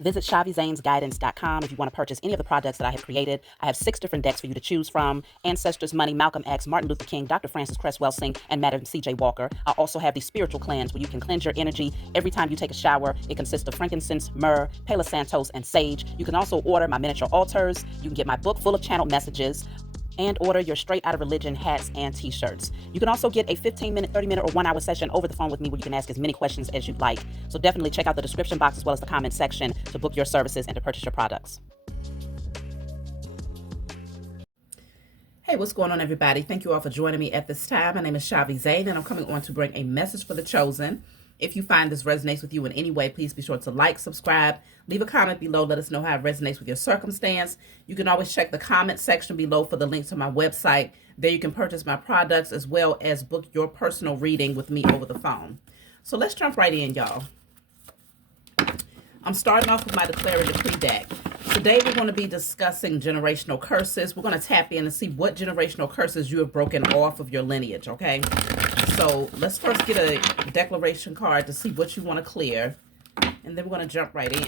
Visit chhaviZanesGuidance.com if you want to purchase any of the products that I have created. I have 6 different decks for you to choose from: Ancestors, Money, Malcolm X, Martin Luther King, Dr. Francis Cress Welsing, and Madam C.J. Walker. I also have the Spiritual Cleanse, where you can cleanse your energy every time you take a shower. It consists of frankincense, myrrh, Palo Santos, and sage. You can also order my miniature altars. You can get my book full of channeled messages, and order your Straight Outta Religion hats and t-shirts. You can also get a 15-minute, 30-minute, or 1-hour session over the phone with me, where you can ask as many questions as you'd like. So definitely check out the description box as well as the comment section to book your services and to purchase your products. Hey, what's going on, everybody? Thank you all for joining me at this time. My name is chhaviZaine, and I'm coming on to bring a message for the chosen. If you find this resonates with you in any way, please be sure to like, subscribe, leave a comment below. Let us know how it resonates with your circumstance. You can always check the comment section below for the link to my website. There you can purchase my products as well as book your personal reading with me over the phone. So let's jump right in, y'all. I'm starting off with my Declare and Decree deck. Today we're going to be discussing generational curses. We're going to tap in and see what generational curses you have broken off of your lineage, okay? So let's first get a declaration card to see what you want to clear, and then we're going to jump right in.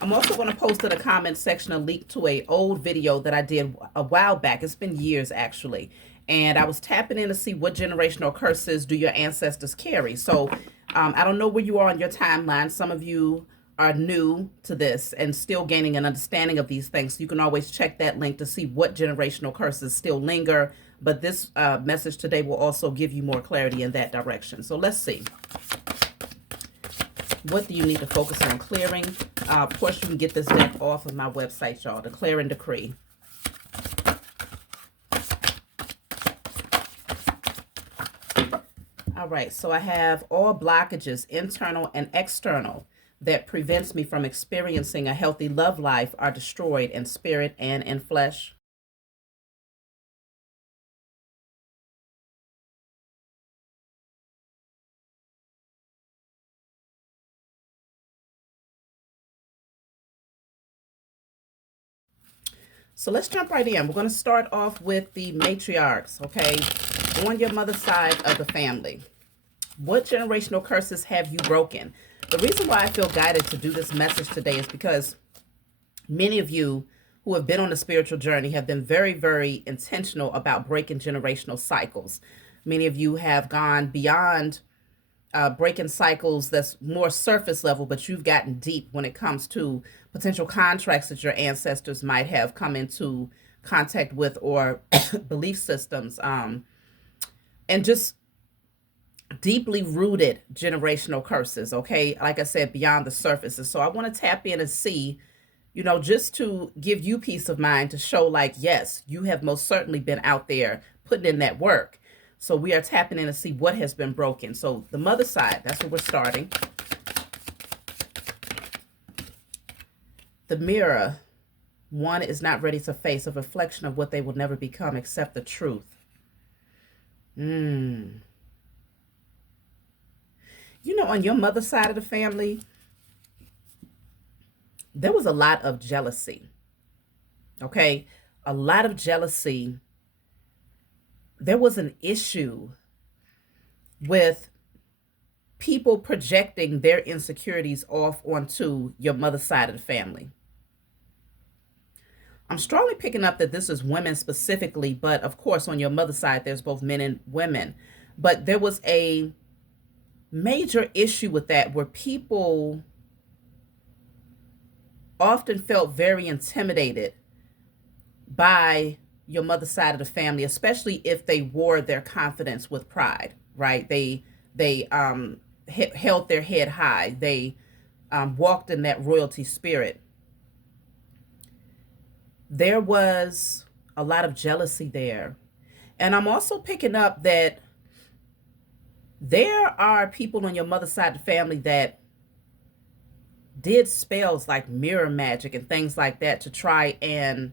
I'm also going to post in the comment section a link to an old video that I did a while back. It's been years, actually. And I was tapping in to see what generational curses do your ancestors carry. So I don't know where you are on your timeline. Some of you are new to this and still gaining an understanding of these things. So you can always check that link to see what generational curses still linger. But this message today will also give you more clarity in that direction. So let's see. What do you need to focus on clearing? Of course, you can get this deck off of my website, y'all. Declare and Decree. All right, so I have all blockages, internal and external, that prevents me from experiencing a healthy love life are destroyed in spirit and in flesh. So let's jump right in. We're going to start off with the matriarchs, okay? On your mother's side of the family. What generational curses have you broken? The reason why I feel guided to do this message today is because many of you who have been on the spiritual journey have been very, very intentional about breaking generational cycles. Many of you have gone beyond breaking cycles that's more surface level, but you've gotten deep when it comes to potential contracts that your ancestors might have come into contact with, or belief systems, and just deeply rooted generational curses, okay? Like I said, beyond the surface. And so I want to tap in and see, you know, just to give you peace of mind, to show like, yes, you have most certainly been out there putting in that work. So we are tapping in to see what has been broken. So the mother side, that's where we're starting. The mirror, one is not ready to face a reflection of what they will never become except the truth. You know, on your mother's side of the family, there was a lot of jealousy, okay? A lot of jealousy. There was an issue with people projecting their insecurities off onto your mother's side of the family. I'm strongly picking up that this is women specifically, but of course on your mother's side, there's both men and women. But there was a major issue with that, where people often felt very intimidated by your mother's side of the family, especially if they wore their confidence with pride, right? They held their head high. They walked in that royalty spirit. There was a lot of jealousy there. And I'm also picking up that there are people on your mother's side of the family that did spells like mirror magic and things like that to try and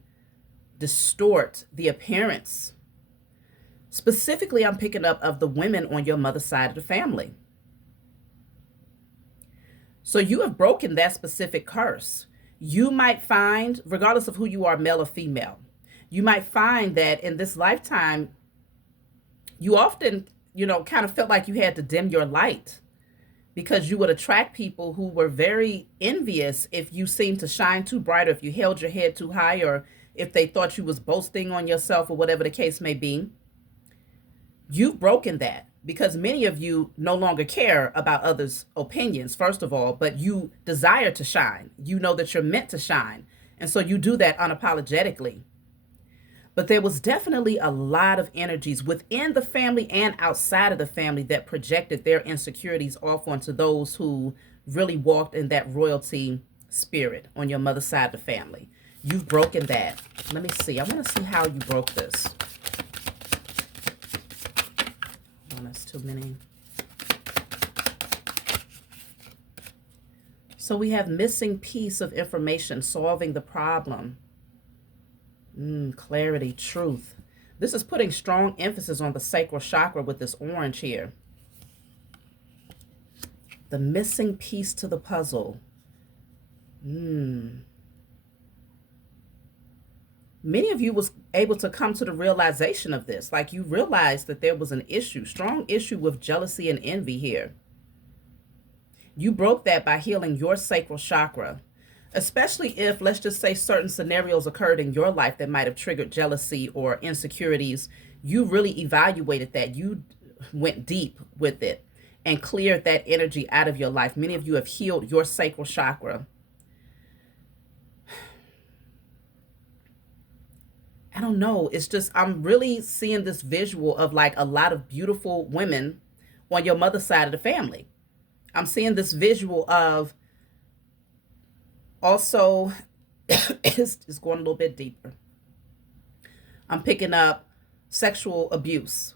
distort the appearance. Specifically, I'm picking up of the women on your mother's side of the family. So you have broken that specific curse. You might find, regardless of who you are, male or female, you might find that in this lifetime, you often, you know, kind of felt like you had to dim your light because you would attract people who were very envious if you seemed to shine too bright, or if you held your head too high, or if they thought you was boasting on yourself, or whatever the case may be. You've broken that because many of you no longer care about others' opinions, first of all, but you desire to shine. You know that you're meant to shine. And so you do that unapologetically. But there was definitely a lot of energies within the family and outside of the family that projected their insecurities off onto those who really walked in that royalty spirit on your mother's side of the family. You've broken that. Let me see. I want to see how you broke this. Oh, that's too many. So we have missing piece of information, solving the problem. Clarity, truth. This is putting strong emphasis on the sacral chakra with this orange here. The missing piece to the puzzle. Many of you was able to come to the realization of this. Like you realized that there was an issue, strong issue with jealousy and envy here. You broke that by healing your sacral chakra. Especially if, let's just say, certain scenarios occurred in your life that might have triggered jealousy or insecurities. You really evaluated that. You went deep with it and cleared that energy out of your life. Many of you have healed your sacral chakra. I don't know. It's just, I'm really seeing this visual of like a lot of beautiful women on your mother's side of the family. I'm seeing this visual of also, it's going a little bit deeper. I'm picking up sexual abuse.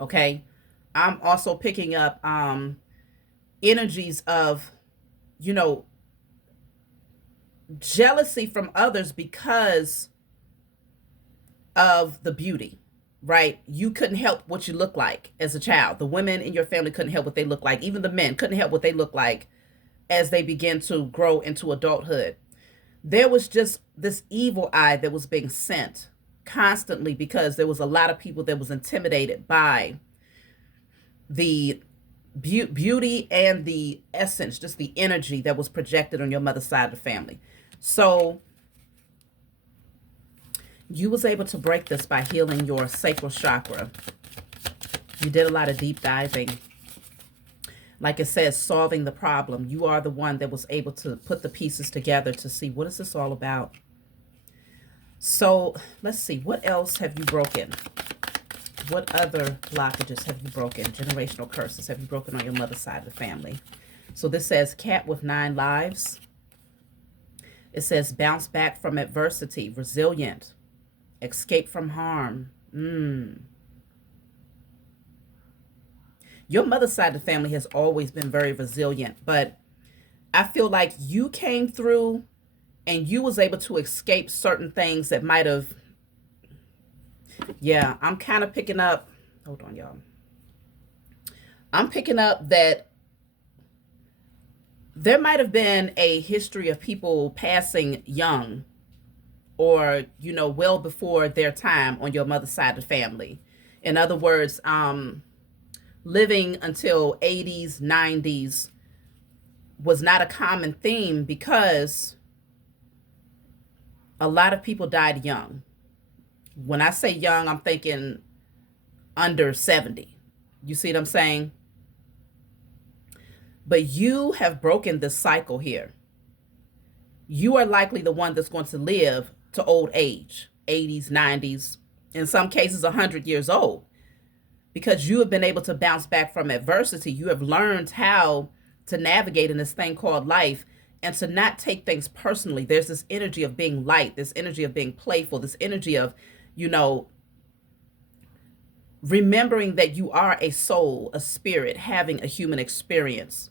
Okay. I'm also picking up energies of, you know, jealousy from others because of the beauty, right? You couldn't help what you look like as a child. The women in your family couldn't help what they look like. Even the men couldn't help what they look like as they begin to grow into adulthood. There was just this evil eye that was being sent constantly because there was a lot of people that was intimidated by the beauty and the essence, just the energy that was projected on your mother's side of the family. So you was able to break this by healing your sacral chakra. You did a lot of deep diving. Like it says, solving the problem. You are the one that was able to put the pieces together to see what is this all about. So let's see, what else have you broken? What other blockages have you broken? Generational curses have you broken on your mother's side of the family? So this says cat with 9 lives. It says bounce back from adversity, resilient, escape from harm. Your mother's side of the family has always been very resilient, but I feel like you came through and you was able to escape certain things that might have, yeah, I'm kind of picking up, hold on, y'all. I'm picking up that there might have been a history of people passing young or, you know, well before their time on your mother's side of the family. In other words, living until 80s, 90s was not a common theme because a lot of people died young. When I say young, I'm thinking under 70. You see what I'm saying? But you have broken this cycle here. You are likely the one that's going to live to old age, 80s, 90s, in some cases 100 years old. Because you have been able to bounce back from adversity. You have learned how to navigate in this thing called life and to not take things personally. There's this energy of being light, this energy of being playful, this energy of, you know, remembering that you are a soul, a spirit, having a human experience.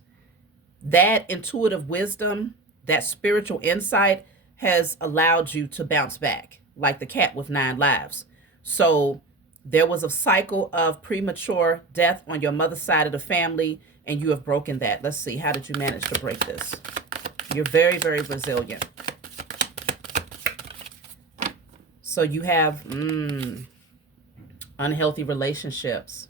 That intuitive wisdom, that spiritual insight has allowed you to bounce back like the cat with 9 lives. So there was a cycle of premature death on your mother's side of the family, and you have broken that. Let's see. How did you manage to break this? You're very, very resilient. So you have unhealthy relationships.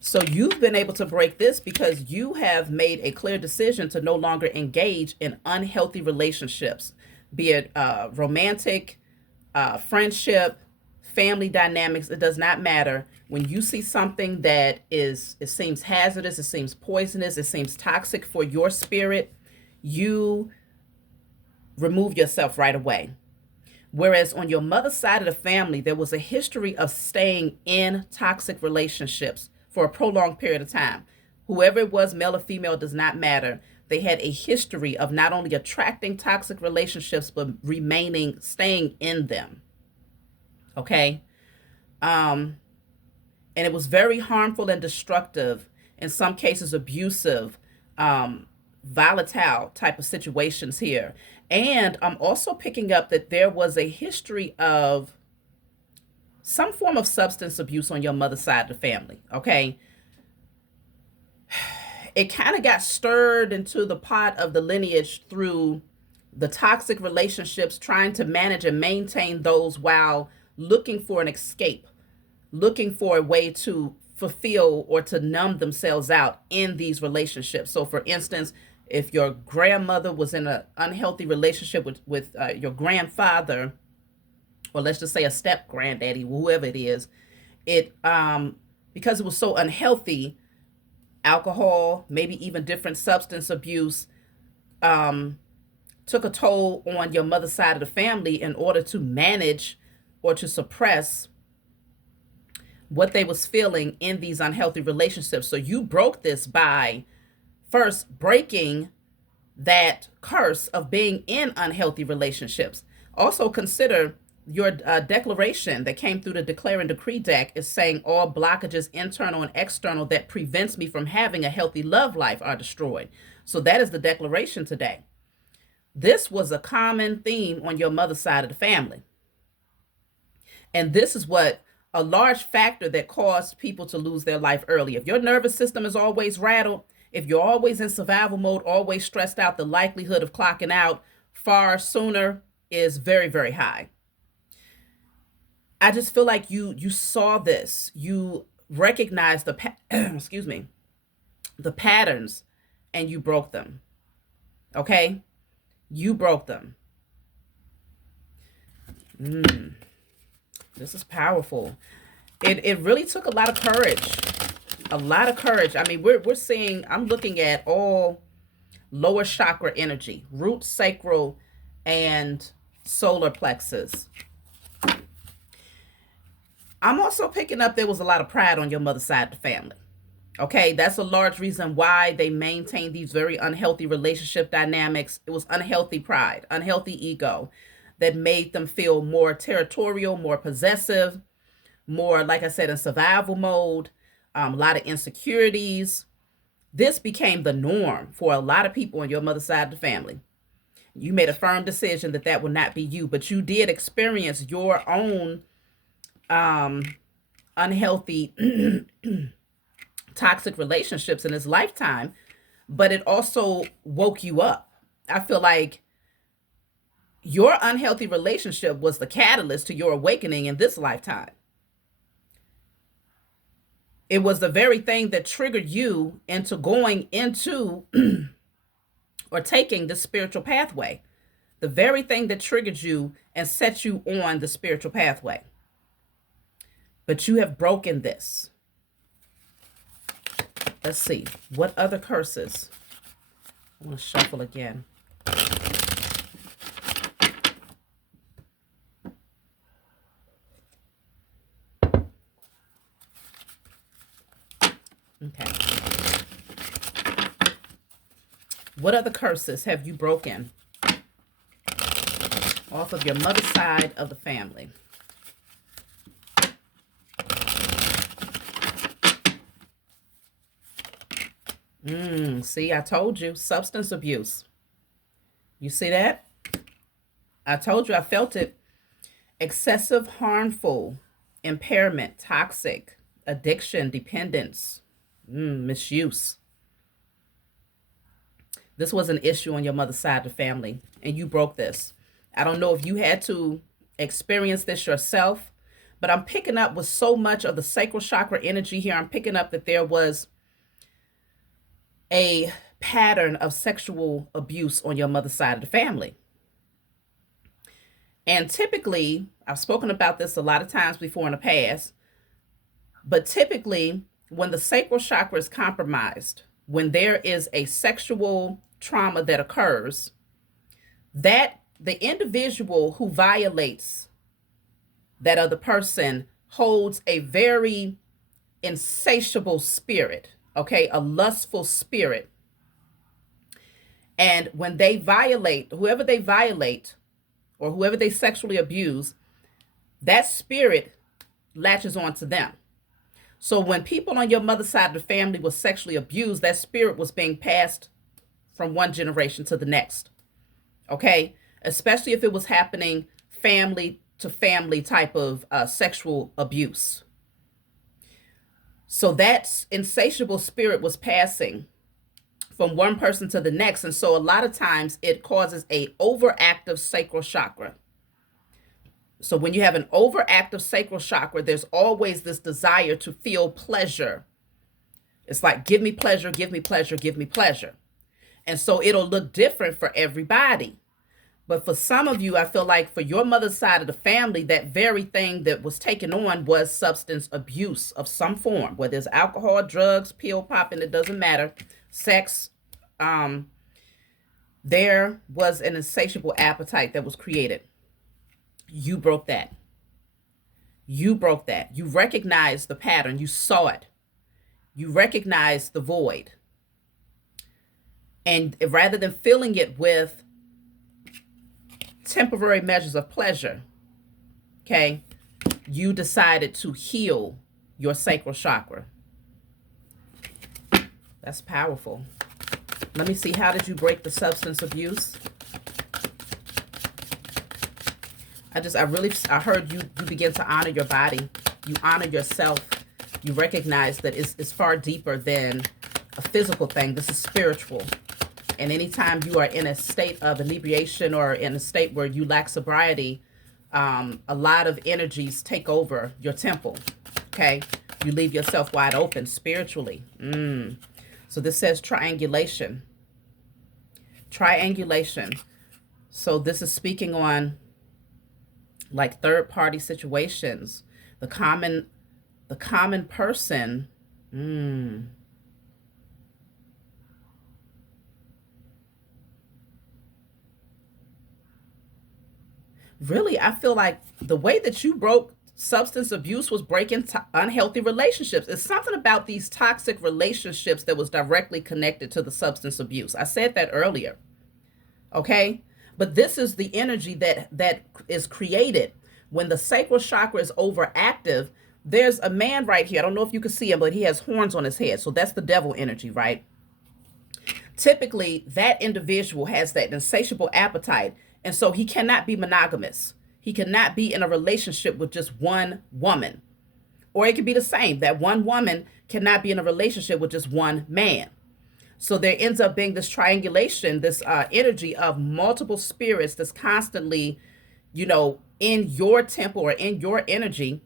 So you've been able to break this because you have made a clear decision to no longer engage in unhealthy relationships, be it romantic, friendship, family dynamics. It does not matter. When you see something that it seems hazardous, it seems poisonous, it seems toxic for your spirit, you remove yourself right away. Whereas on your mother's side of the family, there was a history of staying in toxic relationships for a prolonged period of time. Whoever it was, male or female, does not matter. They had a history of not only attracting toxic relationships, but staying in them. Okay? And it was very harmful and destructive, in some cases abusive, volatile type of situations here. And I'm also picking up that there was a history of some form of substance abuse on your mother's side of the family. Okay. It kind of got stirred into the pot of the lineage through the toxic relationships, trying to manage and maintain those while looking for an escape, looking for a way to fulfill or to numb themselves out in these relationships. So, for instance, if your grandmother was in an unhealthy relationship with your grandfather, or let's just say a step granddaddy, whoever it is, it because it was so unhealthy, alcohol, maybe even different substance abuse, took a toll on your mother's side of the family in order to manage or to suppress what they was feeling in these unhealthy relationships. So you broke this by first breaking that curse of being in unhealthy relationships. Also consider your declaration that came through the declare and decree deck is saying all blockages, internal and external, that prevents me from having a healthy love life are destroyed. So that is the declaration today. This was a common theme on your mother's side of the family. And this is what a large factor that caused people to lose their life early. If your nervous system is always rattled, if you're always in survival mode, always stressed out, the likelihood of clocking out far sooner is very, very high. I just feel like you saw this. You recognized the excuse me, the patterns, and you broke them. Okay? You broke them. This is powerful. It really took a lot of courage. A lot of courage. I mean, we're seeing, I'm looking at all lower chakra energy, root, sacral, and solar plexus. I'm also picking up there was a lot of pride on your mother's side of the family. Okay, that's a large reason why they maintain these very unhealthy relationship dynamics. It was unhealthy pride, unhealthy ego that made them feel more territorial, more possessive, more, like I said, in survival mode, a lot of insecurities. This became the norm for a lot of people on your mother's side of the family. You made a firm decision that that would not be you, but you did experience your own unhealthy, toxic relationships in this lifetime, but it also woke you up. I feel like your unhealthy relationship was the catalyst to your awakening in this lifetime. It was the very thing that triggered you into going into or taking the spiritual pathway. The very thing that triggered you and set you on the spiritual pathway. But you have broken this. Let's see. What other curses? I want to shuffle again. Okay. What other curses have you broken off of your mother's side of the family? See, I told you, substance abuse. You see that? I told you, I felt it. Excessive, harmful, impairment, toxic, addiction, dependence, misuse. This was an issue on your mother's side of the family, and you broke this. I don't know if you had to experience this yourself, But I'm picking up with so much of the sacral chakra energy here. I'm picking up that there was a pattern of sexual abuse on your mother's side of the family. And typically, I've spoken about this a lot of times before in the past, but typically when the sacral chakra is compromised, when there is a sexual trauma that occurs, that the individual who violates that other person holds a very insatiable spirit, okay, a lustful spirit. And when they violate, whoever they violate or whoever they sexually abuse, that spirit latches onto them. So when people on your mother's side of the family was sexually abused, that spirit was being passed from one generation to the next. Okay? Especially if it was happening family to family type of sexual abuse. So that insatiable spirit was passing from one person to the next. And so a lot of times it causes a overactive sacral chakra. So when you have an overactive sacral chakra, there's always this desire to feel pleasure. It's like, give me pleasure, give me pleasure, give me pleasure. And so it'll look different for everybody. But for some of you, I feel like for your mother's side of the family, that very thing that was taken on was substance abuse of some form, whether it's alcohol, drugs, pill popping, it doesn't matter, sex. There was an insatiable appetite that was created. You broke that. You broke that. You recognized the pattern. You saw it. You recognized the void. And rather than filling it with temporary measures of pleasure, okay, you decided to heal your sacral chakra. That's powerful. Let me see, how did you break the substance abuse? I heard you begin to honor your body. You honor yourself. You recognize that it's far deeper than a physical thing. This is spiritual. And anytime you are in a state of inebriation or in a state where you lack sobriety, a lot of energies take over your temple, okay? You leave yourself wide open spiritually. So this says triangulation. Triangulation. So this is speaking on like third-party situations. The common person. Really, I feel like the way that you broke substance abuse was breaking unhealthy relationships. It's something about these toxic relationships that was directly connected to the substance abuse. I said that earlier. Okay? But this is the energy that is created when the sacral chakra is overactive. There's a man right here. I don't know if you can see him, but he has horns on his head. So that's the devil energy, right? Typically, that individual has that insatiable appetite. And so he cannot be monogamous. He cannot be in a relationship with just one woman. Or it could be the same. That one woman cannot be in a relationship with just one man. So there ends up being this triangulation, this energy of multiple spirits that's constantly, in your temple or in your energy.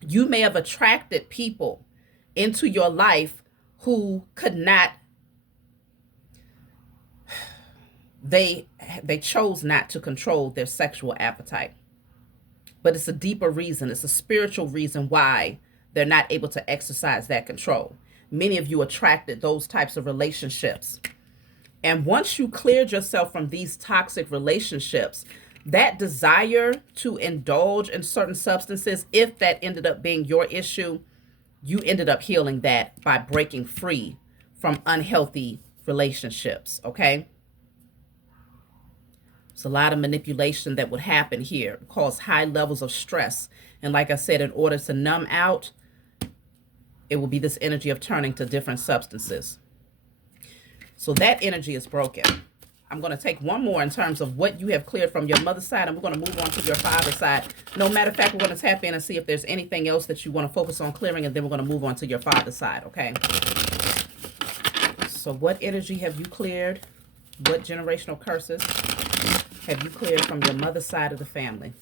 You may have attracted people into your life who could not, they chose not to control their sexual appetite. But it's a deeper reason. It's a spiritual reason why they're not able to exercise that control. Many of you attracted those types of relationships. And once you cleared yourself from these toxic relationships, that desire to indulge in certain substances, if that ended up being your issue, you ended up healing that by breaking free from unhealthy relationships, okay? It's a lot of manipulation that would happen here, cause high levels of stress. And like I said, in order to numb out, it will be this energy of turning to different substances. So that energy is broken. I'm going to take one more in terms of what you have cleared from your mother's side, and we're going to move on to your father's side. No matter of fact, we're going to tap in and see if there's anything else that you want to focus on clearing, and then we're going to move on to your father's side, okay? So what energy have you cleared? What generational curses have you cleared from your mother's side of the family?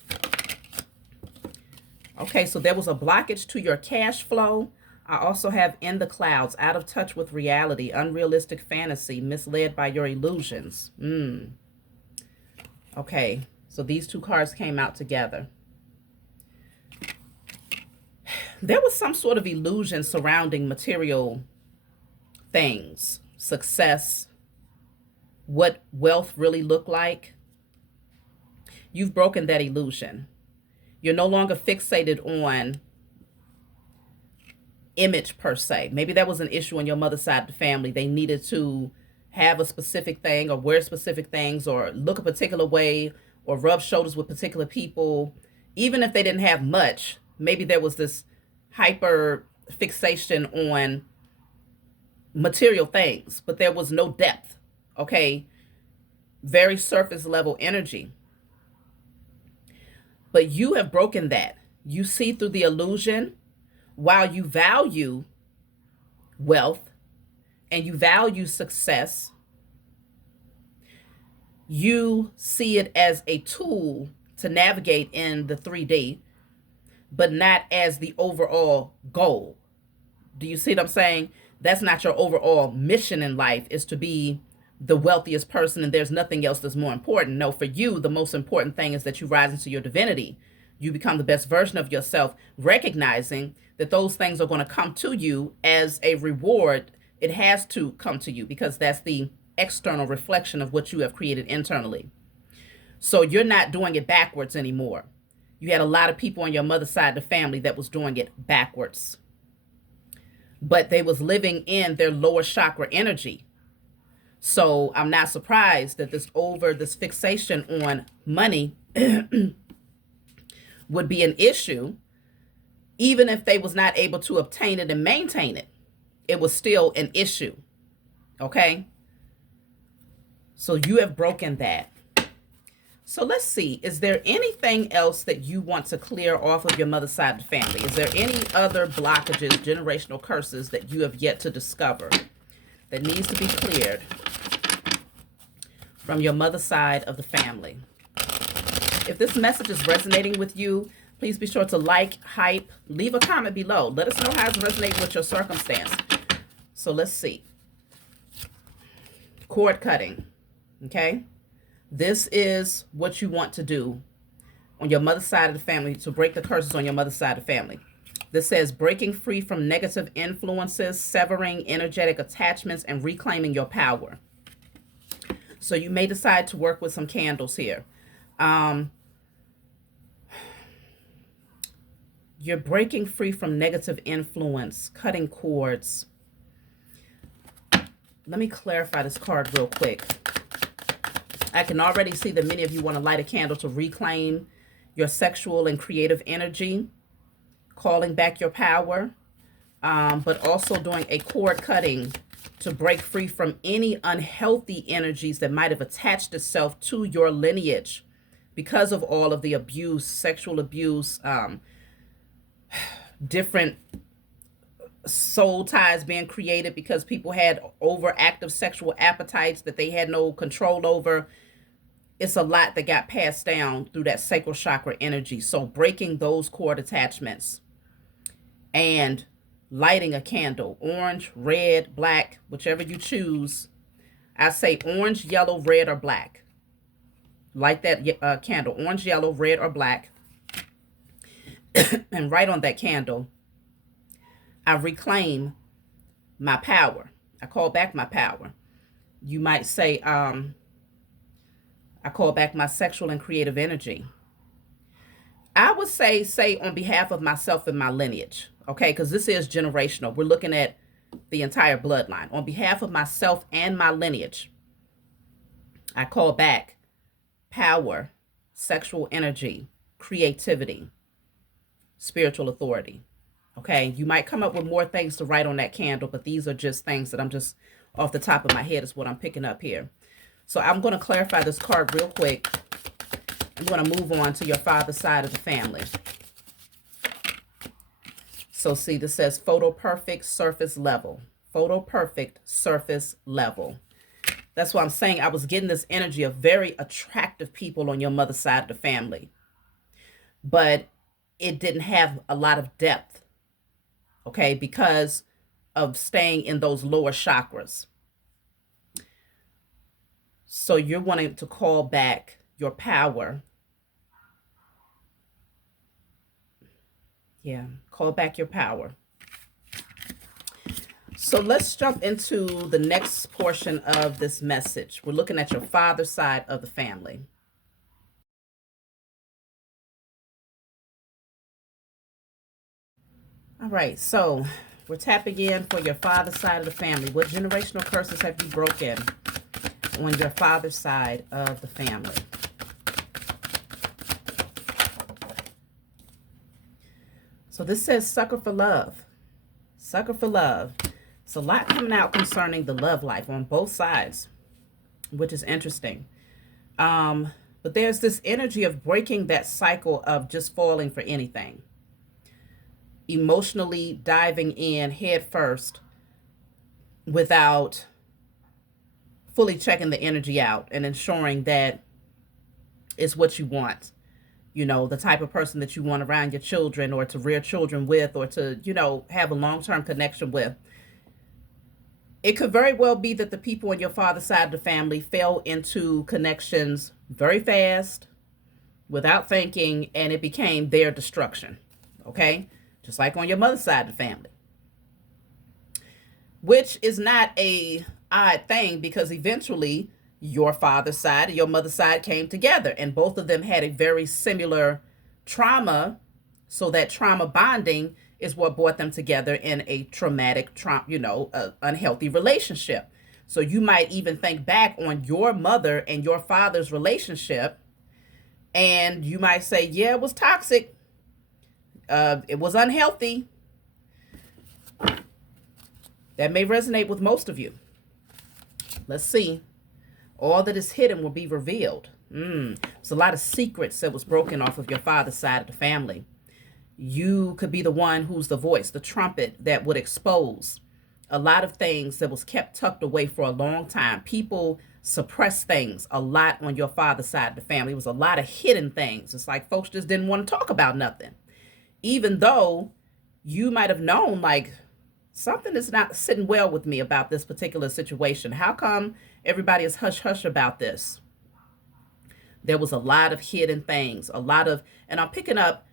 Okay, so there was a blockage to your cash flow. I also have in the clouds, out of touch with reality, unrealistic fantasy, misled by your illusions. Okay, so these two cards came out together. There was some sort of illusion surrounding material things, success, what wealth really looked like. You've broken that illusion. You're no longer fixated on image per se. Maybe that was an issue on your mother's side of the family. They needed to have a specific thing or wear specific things or look a particular way or rub shoulders with particular people. Even if they didn't have much, maybe there was this hyper fixation on material things, but there was no depth. Okay, very surface level energy. But you have broken that. You see through the illusion. While you value wealth and you value success, you see it as a tool to navigate in the 3D, but not as the overall goal. Do you see what I'm saying? That's not your overall mission in life, is to be the wealthiest person and there's nothing else that's more important. No, for you, the most important thing is that you rise into your divinity. You become the best version of yourself, recognizing that those things are going to come to you as a reward. It has to come to you because that's the external reflection of what you have created internally. So you're not doing it backwards anymore. You had a lot of people on your mother's side of the family that was doing it backwards. But they was living in their lower chakra energy. So I'm not surprised that this fixation on money would be an issue. Even if they was not able to obtain it and maintain it, it was still an issue. Okay? So you have broken that. So let's see, is there anything else that you want to clear off of your mother's side of the family? Is there any other blockages, generational curses that you have yet to discover that needs to be cleared from your mother's side of the family? If this message is resonating with you, please be sure to like, hype, leave a comment below. Let us know how it's resonating with your circumstance. So let's see. Cord cutting, okay? This is what you want to do on your mother's side of the family to break the curses on your mother's side of the family. This says breaking free from negative influences, severing energetic attachments, and reclaiming your power. So you may decide to work with some candles here. You're breaking free from negative influence, cutting cords. Let me clarify this card real quick. I can already see that many of you want to light a candle to reclaim your sexual and creative energy, calling back your power, but also doing a cord cutting to break free from any unhealthy energies that might have attached itself to your lineage because of all of the abuse, sexual abuse, different soul ties being created because people had overactive sexual appetites that they had no control over. It's a lot that got passed down through that sacral chakra energy. So breaking those cord attachments and lighting a candle, orange, red, black, whichever you choose. I say orange, yellow, red, or black. Light that candle, orange, yellow, red, or black. And right on that candle, I reclaim my power. I call back my power. You might say, I call back my sexual and creative energy. I would say on behalf of myself and my lineage, okay, because this is generational. We're looking at the entire bloodline. On behalf of myself and my lineage, I call back power, sexual energy, creativity, spiritual authority. Okay, you might come up with more things to write on that candle, but these are just things that I'm just off the top of my head is what I'm picking up here. So I'm going to clarify this card real quick. I'm going to move on to your father's side of the family. So see, this says photo perfect surface level. Photo perfect surface level. That's why I'm saying I was getting this energy of very attractive people on your mother's side of the family. But it didn't have a lot of depth, okay, because of staying in those lower chakras. So you're wanting to call back your power. Yeah, call back your power. So let's jump into the next portion of this message. We're looking at your father's side of the family. All right, so we're tapping in for your father's side of the family. What generational curses have you broken on your father's side of the family? So this says sucker for love. Sucker for love. It's a lot coming out concerning the love life on both sides, which is interesting. But there's this energy of breaking that cycle of just falling for anything. Emotionally diving in head first without fully checking the energy out and ensuring that it's what you want. You know, the type of person that you want around your children, or to rear children with, or to, you know, have a long-term connection with. It could very well be that the people on your father's side of the family fell into connections very fast, without thinking, and it became their destruction. Okay? Just like on your mother's side of the family. Which is not a odd thing, because eventually your father's side and your mother's side came together, and both of them had a very similar trauma. So that trauma bonding is what brought them together in a traumatic, unhealthy relationship. So you might even think back on your mother and your father's relationship, and you might say, yeah, it was toxic. It was unhealthy. That may resonate with most of you. Let's see. All that is hidden will be revealed. There's a lot of secrets that was broken off of your father's side of the family. You could be the one who's the voice, the trumpet that would expose a lot of things that was kept tucked away for a long time. People suppress things a lot on your father's side of the family. It was a lot of hidden things. It's like folks just didn't want to talk about nothing. Even though you might have known, like, something is not sitting well with me about this particular situation. How come everybody is hush-hush about this? There was a lot of hidden things, and I'm picking up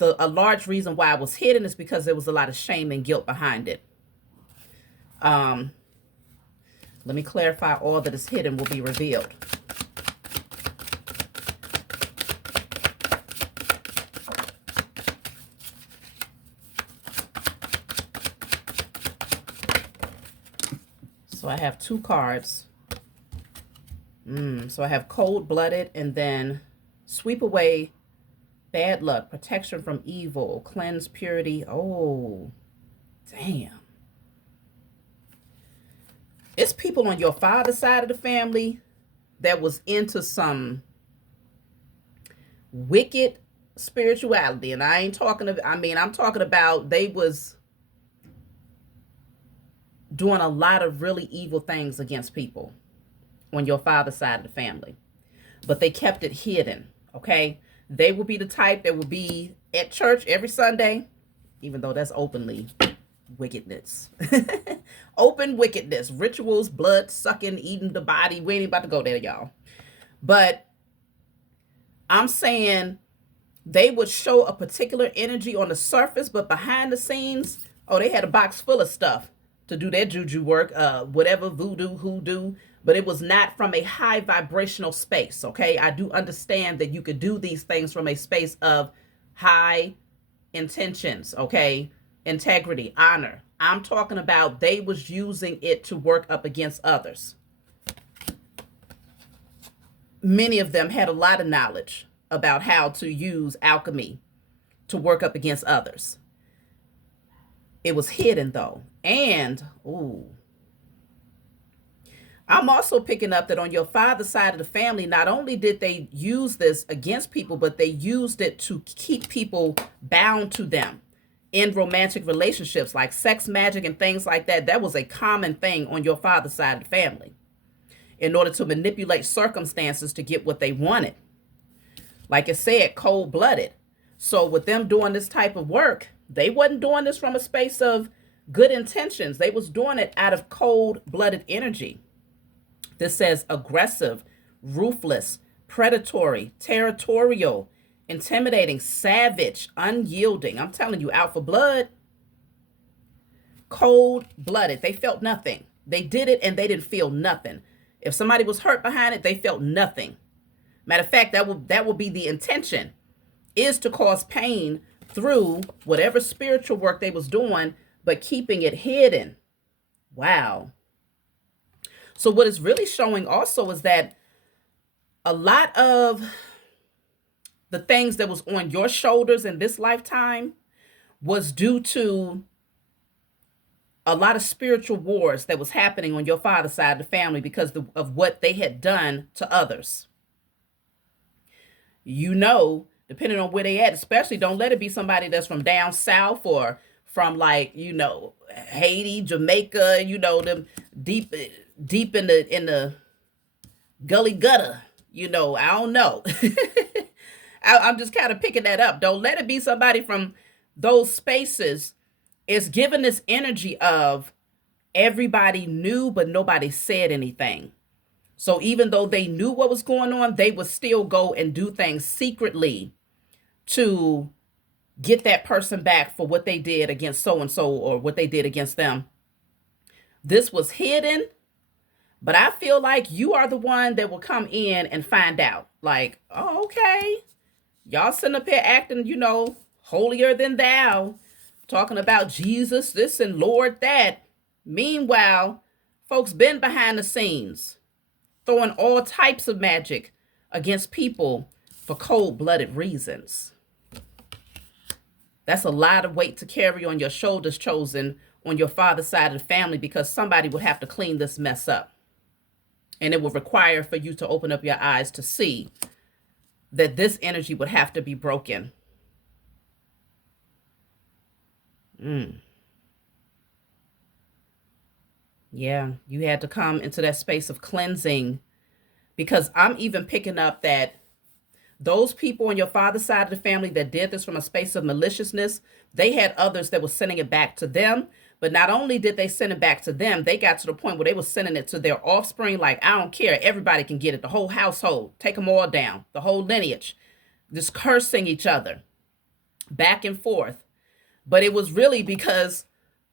a large reason why it was hidden is because there was a lot of shame and guilt behind it. Let me clarify. All that is hidden will be revealed. So I have two cards. So I have cold-blooded, and then sweep away bad luck, protection from evil, cleanse purity. Oh, damn. It's people on your father's side of the family that was into some wicked spirituality. And I ain't talking about, I'm talking about they was doing a lot of really evil things against people on your father's side of the family. But they kept it hidden, okay? They will be the type that will be at church every Sunday, even though that's openly wickedness. Open wickedness, rituals, blood sucking, eating the body. We ain't about to go there, y'all. But I'm saying they would show a particular energy on the surface, but behind the scenes, oh, they had a box full of stuff to do their juju work, whatever, voodoo, hoodoo, but it was not from a high vibrational space, okay? I do understand that you could do these things from a space of high intentions, okay? Integrity, honor. I'm talking about they was using it to work up against others. Many of them had a lot of knowledge about how to use alchemy to work up against others. It was hidden though. And, I'm also picking up that on your father's side of the family, not only did they use this against people, but they used it to keep people bound to them in romantic relationships, like sex magic and things like that. That was a common thing on your father's side of the family in order to manipulate circumstances to get what they wanted. Like it said, cold-blooded. So with them doing this type of work, they wasn't doing this from a space of good intentions. They was doing it out of cold-blooded energy. This says aggressive, ruthless, predatory, territorial, intimidating, savage, unyielding. I'm telling you, out for blood. Cold-blooded. They felt nothing. They did it and they didn't feel nothing. If somebody was hurt behind it, they felt nothing. Matter of fact, that will be the intention, is to cause pain through whatever spiritual work they was doing, but keeping it hidden. Wow. So what it's really showing also is that a lot of the things that was on your shoulders in this lifetime was due to a lot of spiritual wars that was happening on your father's side of the family because of what they had done to others. You know, depending on where they at, especially don't let it be somebody that's from down south or from like, you know, Haiti, Jamaica, you know, them deep in the gully gutter, you know, I don't know. I'm just kind of picking that up. Don't let it be somebody from those spaces. It's given this energy of everybody knew, but nobody said anything. So even though they knew what was going on, they would still go and do things secretly to get that person back for what they did against so-and-so or what they did against them. This was hidden, but I feel like you are the one that will come in and find out. Like, oh, okay, y'all sitting up here acting, you know, holier than thou, talking about Jesus, this and Lord that. Meanwhile, folks been behind the scenes, throwing all types of magic against people for cold-blooded reasons. That's a lot of weight to carry on your shoulders, chosen on your father's side of the family, because somebody would have to clean this mess up. And it will require for you to open up your eyes to see that this energy would have to be broken. Yeah, you had to come into that space of cleansing, because I'm even picking up that those people on your father's side of the family that did this from a space of maliciousness, they had others that were sending it back to them. But not only did they send it back to them, they got to the point where they were sending it to their offspring. Like, I don't care. Everybody can get it. The whole household. Take them all down. The whole lineage. Just cursing each other back and forth. But it was really because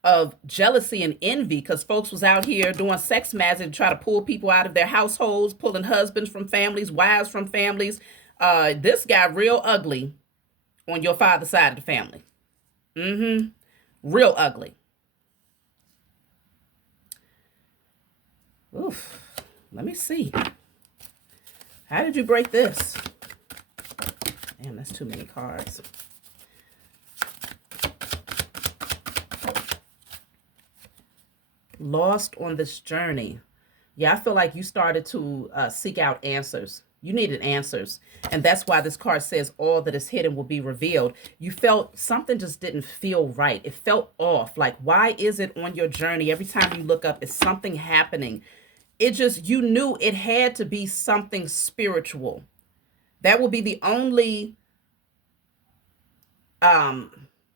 of jealousy and envy, because folks was out here doing sex magic to try to pull people out of their households, pulling husbands from families, wives from families. This got real ugly on your father's side of the family. Real ugly. Oof. Let me see. How did you break this? Damn, that's too many cards. Lost on this journey. Yeah, I feel like you started to seek out answers. You needed answers. And that's why this card says all that is hidden will be revealed. You felt something just didn't feel right. It felt off. Like, why is it on your journey, every time you look up, is something happening? It just, you knew it had to be something spiritual. That will be the only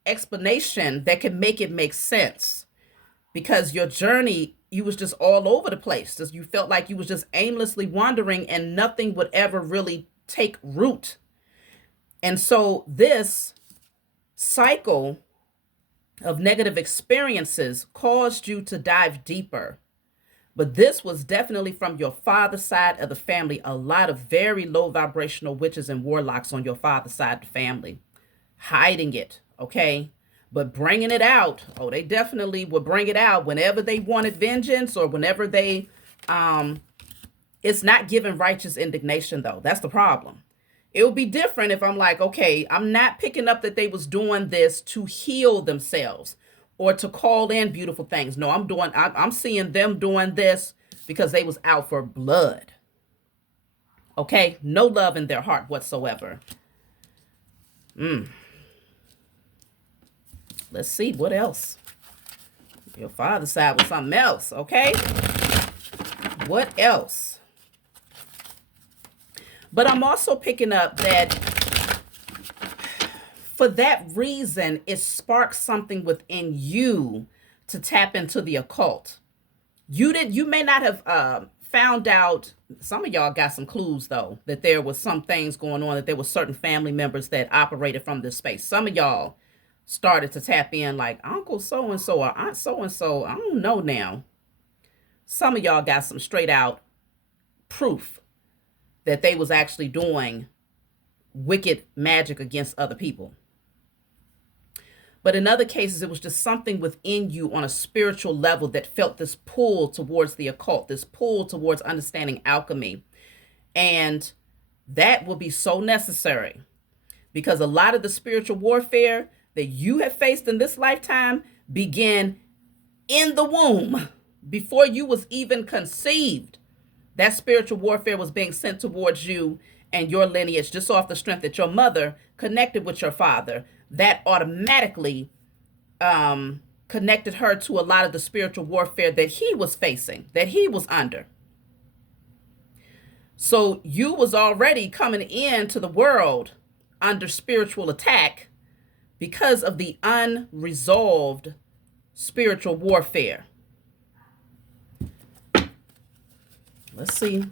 explanation that can make it make sense. Because your journey, you was just all over the place. You felt like you was just aimlessly wandering and nothing would ever really take root. And so this cycle of negative experiences caused you to dive deeper. But this was definitely from your father's side of the family. A lot of very low vibrational witches and warlocks on your father's side of the family. Hiding it, okay? But bringing it out, oh, they definitely would bring it out whenever they wanted vengeance, or whenever they, it's not giving righteous indignation though. That's the problem. It would be different if I'm like, okay, I'm not picking up that they was doing this to heal themselves or to call in beautiful things. No, I'm seeing them doing this because they was out for blood. Okay, no love in their heart whatsoever. Let's see, what else? Your father's side was something else, okay? What else? But I'm also picking up that For that reason, it sparks something within you to tap into the occult. You may not have found out. Some of y'all got some clues though, that there was some things going on, that there were certain family members that operated from this space. Some of y'all started to tap in, like Uncle so and so or Aunt so and so. I don't know now. Some of y'all got some straight out proof that they was actually doing wicked magic against other people. But in other cases, it was just something within you on a spiritual level that felt this pull towards the occult, this pull towards understanding alchemy. And that will be so necessary, because a lot of the spiritual warfare that you have faced in this lifetime began in the womb. Before you was even conceived, that spiritual warfare was being sent towards you and your lineage, just off the strength that your mother connected with your father. That automatically connected her to a lot of the spiritual warfare that he was facing, that he was under. So you was already coming into the world under spiritual attack because of the unresolved spiritual warfare. Let's see.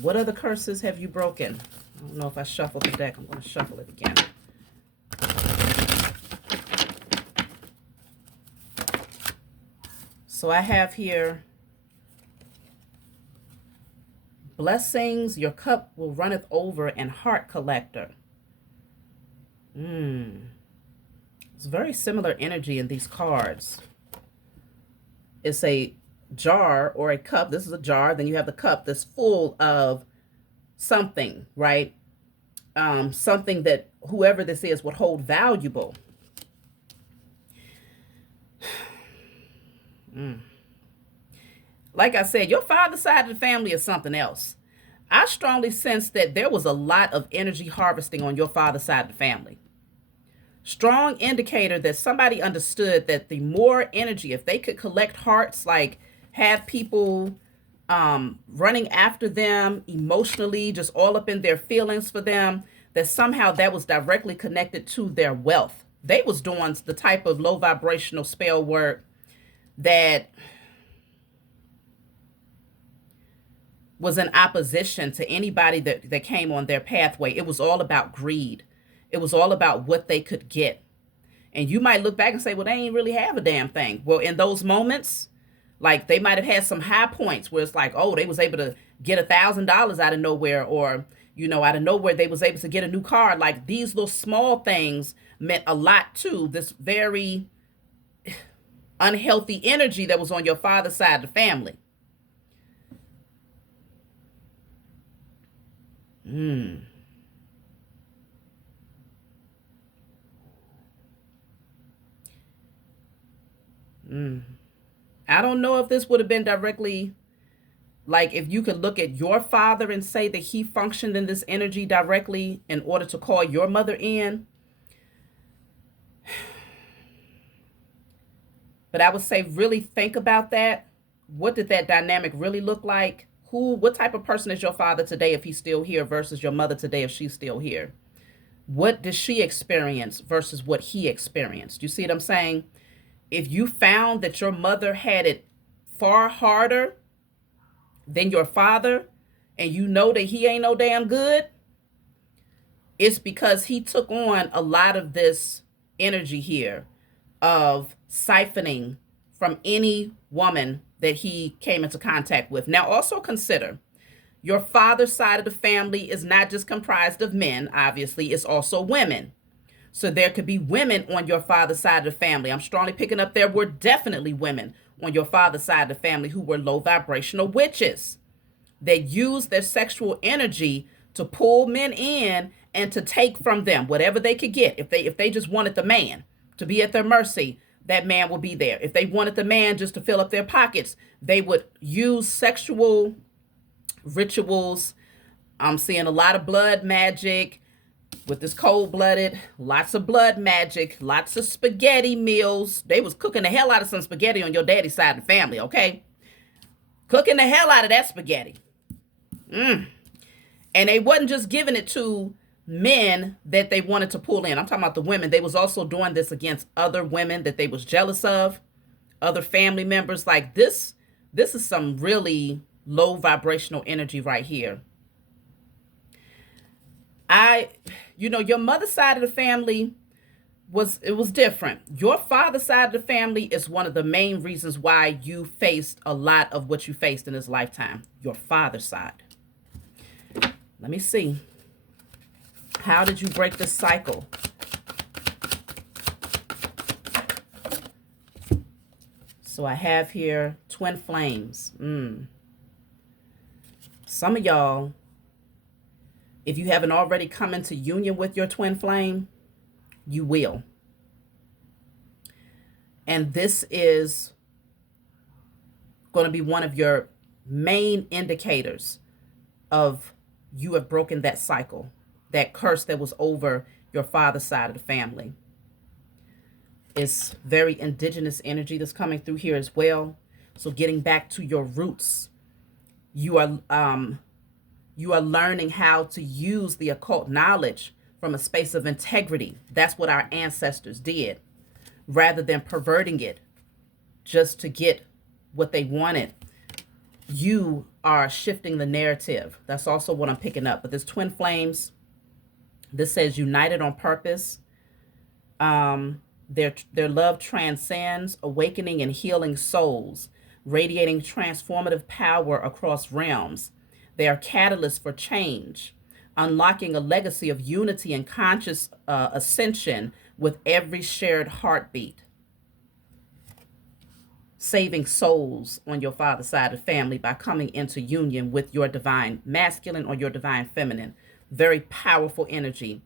What other curses have you broken? I don't know if I shuffled the deck. I'm going to shuffle it again. So I have here, blessings, your cup will runneth over, and heart collector. It's very similar energy in these cards. It's a jar or a cup. This is a jar. Then you have the cup that's full of something, right? Something that whoever this is would hold valuable. Like I said, your father's side of the family is something else. I strongly sense that there was a lot of energy harvesting on your father's side of the family. Strong indicator that somebody understood that the more energy, if they could collect hearts, like have people running after them emotionally, just all up in their feelings for them, that somehow that was directly connected to their wealth. They was doing the type of low vibrational spell work that was in opposition to anybody that came on their pathway. It was all about greed. It was all about what they could get. And you might look back and say, well, they ain't really have a damn thing. Well, in those moments, like they might have had some high points where it's like, oh, they was able to get $1,000 out of nowhere, or, you know, out of nowhere, they was able to get a new car. Like these little small things meant a lot to this very unhealthy energy that was on your father's side of the family. I don't know if this would have been directly, like if you could look at your father and say that he functioned in this energy directly in order to call your mother in. But I would say really think about that. What did that dynamic really look like? What type of person is your father today if he's still here versus your mother today if she's still here? What did she experience versus what he experienced? You see what I'm saying? If you found that your mother had it far harder than your father, and you know that he ain't no damn good, it's because he took on a lot of this energy here of siphoning from any woman that he came into contact with. Now, also consider your father's side of the family is not just comprised of men, obviously, it's also women. So there could be women on your father's side of the family. I'm strongly picking up there were definitely women on your father's side of the family who were low vibrational witches. They used their sexual energy to pull men in and to take from them whatever they could get. If they just wanted the man to be at their mercy, that man would be there. If they wanted the man just to fill up their pockets, they would use sexual rituals. I'm seeing a lot of blood magic with this cold-blooded, lots of blood magic, lots of spaghetti meals. They was cooking the hell out of some spaghetti on your daddy's side of the family, okay? Cooking the hell out of that spaghetti. And they wasn't just giving it to men that they wanted to pull in. I'm talking about the women. They was also doing this against other women that they was jealous of, other family members. Like this is some really low vibrational energy right here. Your mother's side of the family was different. Your father's side of the family is one of the main reasons why you faced a lot of what you faced in this lifetime. Your father's side. Let me see. How did you break this cycle? So I have here twin flames. Some of y'all, if you haven't already come into union with your twin flame, you will. And this is going to be one of your main indicators of you have broken that cycle, that curse that was over your father's side of the family. It's very indigenous energy that's coming through here as well. So getting back to your roots, you are learning how to use the occult knowledge from a space of integrity. That's what our ancestors did, rather than perverting it just to get what they wanted. You are shifting the narrative. That's also what I'm picking up. But this twin flames, this says united on purpose. Their love transcends, awakening and healing souls, radiating transformative power across realms. They are catalysts for change, unlocking a legacy of unity and conscious ascension with every shared heartbeat. Saving souls on your father's side of the family by coming into union with your divine masculine or your divine feminine. Very powerful energy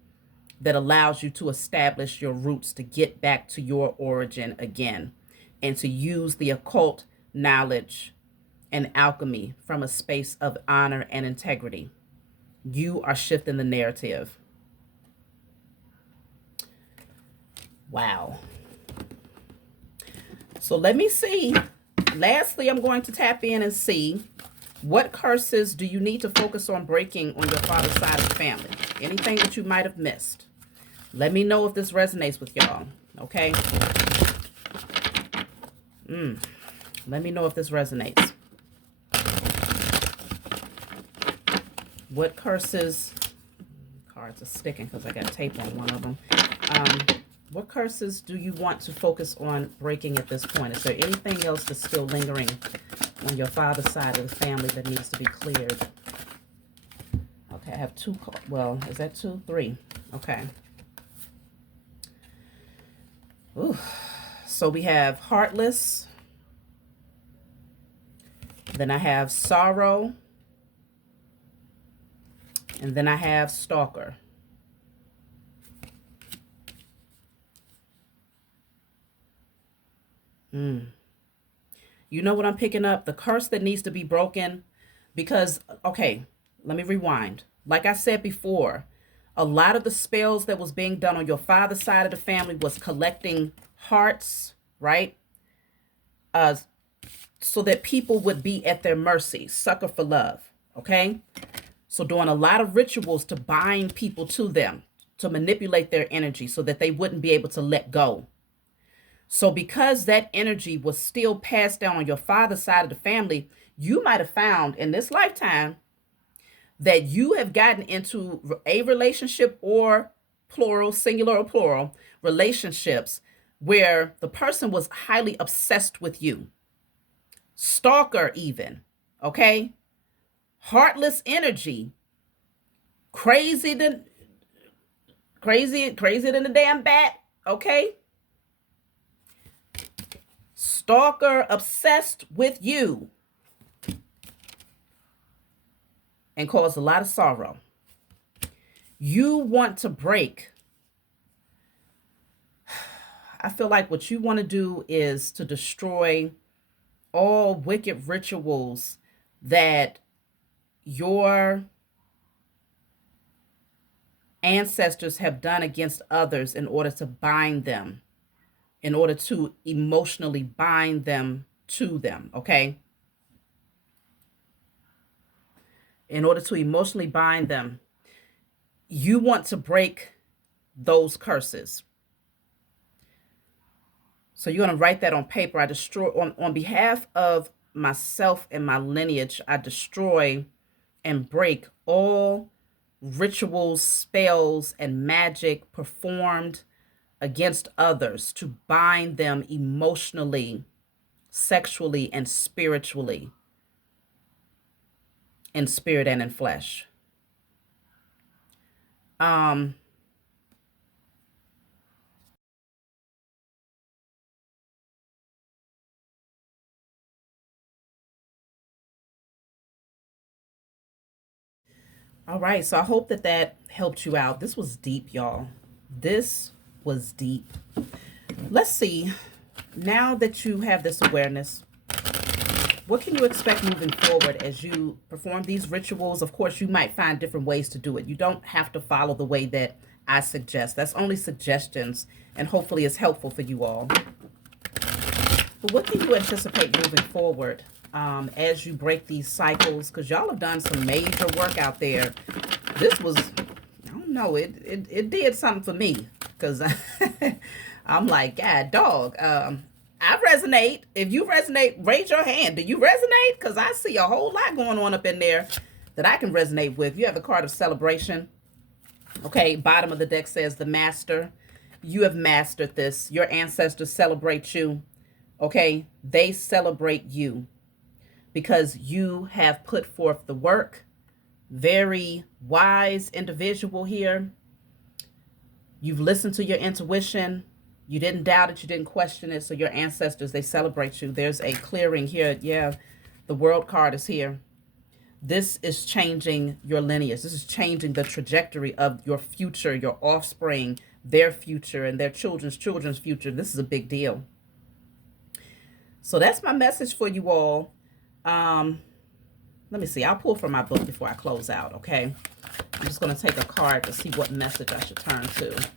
that allows you to establish your roots, to get back to your origin again, and to use the occult knowledge and alchemy from a space of honor and integrity. You are shifting the narrative. Wow. So let me see. Lastly, I'm going to tap in and see what curses do you need to focus on breaking on your father's side of the family. Anything that you might have missed. Let me know if this resonates with y'all. Okay? Let me know if this resonates. What curses... Cards are sticking because I got tape on one of them. What curses do you want to focus on breaking at this point? Is there anything else that's still lingering on your father's side of the family that needs to be cleared? Okay, I have two. Well, is that two? Three. Okay. Ooh. So we have heartless. Then I have sorrow. And then I have stalker. You know what I'm picking up? The curse that needs to be broken. Because, okay, let me rewind. Like I said before, a lot of the spells that was being done on your father's side of the family was collecting hearts, right? So that people would be at their mercy, sucker for love, okay? So doing a lot of rituals to bind people to them, to manipulate their energy so that they wouldn't be able to let go. So because that energy was still passed down on your father's side of the family, you might have found in this lifetime that you have gotten into a relationship, or plural, singular or plural, relationships where the person was highly obsessed with you. Stalker even, okay? Heartless energy, crazier than a damn bat, okay? Stalker obsessed with you and caused a lot of sorrow. You want to break. I feel like what you want to do is to destroy all wicked rituals that your ancestors have done against others in order to bind them, in order to emotionally bind them to them, okay? In order to emotionally bind them. You want to break those curses. So you're going to write that on paper. I destroy, on behalf of myself and my lineage, I destroy and break all rituals, spells, and magic performed against others to bind them emotionally, sexually, and spiritually, in spirit and in flesh. Um, all right, so I hope that that helped you out. This was deep, y'all. This was deep. Let's see. Now that you have this awareness, what can you expect moving forward as you perform these rituals? Of course, you might find different ways to do it. You don't have to follow the way that I suggest. That's only suggestions, and hopefully it's helpful for you all. But what can you anticipate moving forward as you break these cycles? Because y'all have done some major work out there. This was, I don't know, it did something for me. Because I'm like, God, dog. I resonate. If you resonate, raise your hand. Do you resonate? Because I see a whole lot going on up in there that I can resonate with. You have the card of celebration. Okay, bottom of the deck says the master. You have mastered this. Your ancestors celebrate you. Okay, they celebrate you because you have put forth the work. Very wise individual here. You've listened to your intuition. You didn't doubt it. You didn't question it. So your ancestors, they celebrate you. There's a clearing here. Yeah, the world card is here. This is changing your lineage. This is changing the trajectory of your future, your offspring, their future, and their children's children's future. This is a big deal. So that's my message for you all. Let me see. I'll pull from my book before I close out, okay? I'm just going to take a card to see what message I should turn to.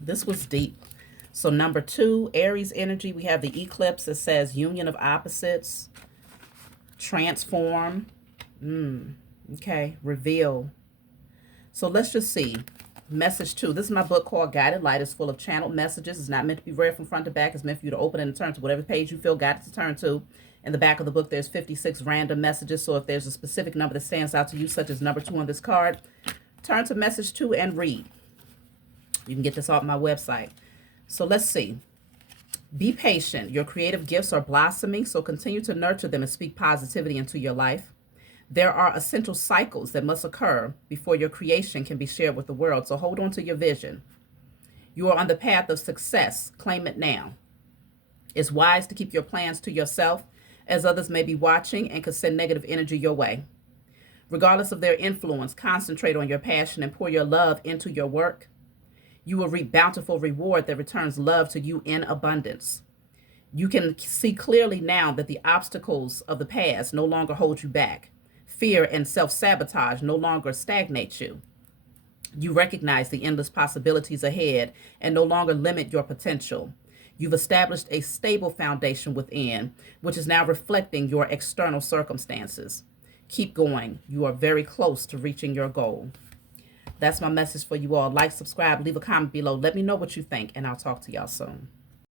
This was deep. So number 2, Aries energy. We have the eclipse. It says union of opposites. Transform. Okay. Reveal. So let's just see. Message 2. This is my book called Guided Light. It's full of channeled messages. It's not meant to be read from front to back. It's meant for you to open and turn to whatever page you feel guided to turn to. In the back of the book, there's 56 random messages. So if there's a specific number that stands out to you, such as number 2 on this card, turn to message 2 and read. You can get this off my website. So let's see. Be patient. Your creative gifts are blossoming, so continue to nurture them and speak positivity into your life. There are essential cycles that must occur before your creation can be shared with the world, so hold on to your vision. You are on the path of success. Claim it now. It's wise to keep your plans to yourself, as others may be watching and could send negative energy your way. Regardless of their influence, concentrate on your passion and pour your love into your work. You will reap bountiful reward that returns love to you in abundance. You can see clearly now that the obstacles of the past no longer hold you back. Fear and self-sabotage no longer stagnate you. You recognize the endless possibilities ahead and no longer limit your potential. You've established a stable foundation within, which is now reflecting your external circumstances. Keep going. You are very close to reaching your goal. That's my message for you all. Like, subscribe, leave a comment below. Let me know what you think, and I'll talk to y'all soon.